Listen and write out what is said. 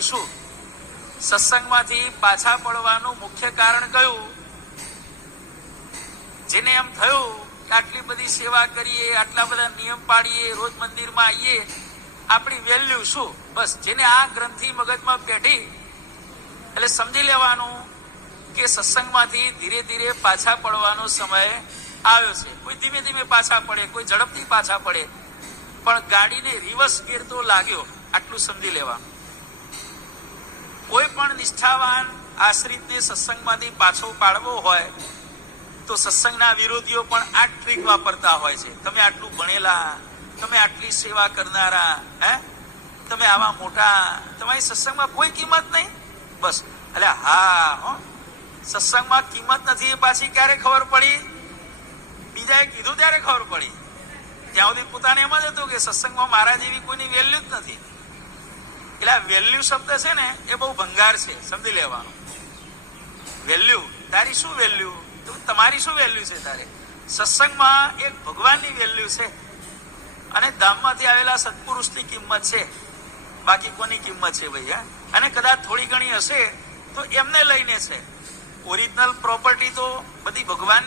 Value શું? સત્સંગમાંથી પાછા પડવાનું મુખ્ય કારણ કયું? જેને એમ થયું કે આટલી બધી સેવા કરીએ, આટલા બધા નિયમ પાડીએ, રોજ મંદિરમાં આવીએ, આપણી વેલ્યુ શું? બસ જેને આ ગ્રંથિ મગજમાં બેઠી એટલે સમજી લેવાનું કે સત્સંગમાંથી ધીરે ધીરે પાછા પડવાનો સમય આવ્યો છે. કોઈ ધીમે ધીમે પાછા પડે, કોઈ ઝડપથી પાછા પડે, પણ ગાડીને રિવર્સ ગિયર તો લાગ્યો, આટલું સમજી લેવાનું. કોઈ પણ નિષ્ઠાવાન આશ્રિતને સત્સંગમાંથી પાછો પાડવો હોય તો સત્સંગના વિરોધીઓ પણ આ ટ્રીક વાપરતા હોય છે. તમે આટલું ભણેલા, તમે આટલી સેવા કરનારા, તમે આવા મોટા, તમારી સત્સંગમાં કોઈ કિંમત નહીં. બસ એટલે હા, સત્સંગમાં કિંમત નથી એ પાછી ક્યારે ખબર પડી? બીજાએ કીધું ત્યારે ખબર પડી. ત્યાં સુધી પોતાને એમ જ હતું કે સત્સંગમાં મારા જેવી કોઈની વેલ્યુ જ નથી. એટલે આ વેલ્યુ શબ્દ છે ને એ બહુ ભંગાર છે, સમજી લેવાનું. વેલ્યુ, તારી શું વેલ્યુ? તમારી શું વેલ્યુ છે? તારે સત્સંગમાં એક ભગવાનની વેલ્યુ છે અને ધામમાંથી આવેલા સત્પુરુષની કિંમત છે. બાકી કોની કિંમત છે ભાઈ? અને કદાચ થોડી ઘણી હશે તો એમને લઈને છે. ઓરિજિનલ પ્રોપર્ટી તો બધી ભગવાન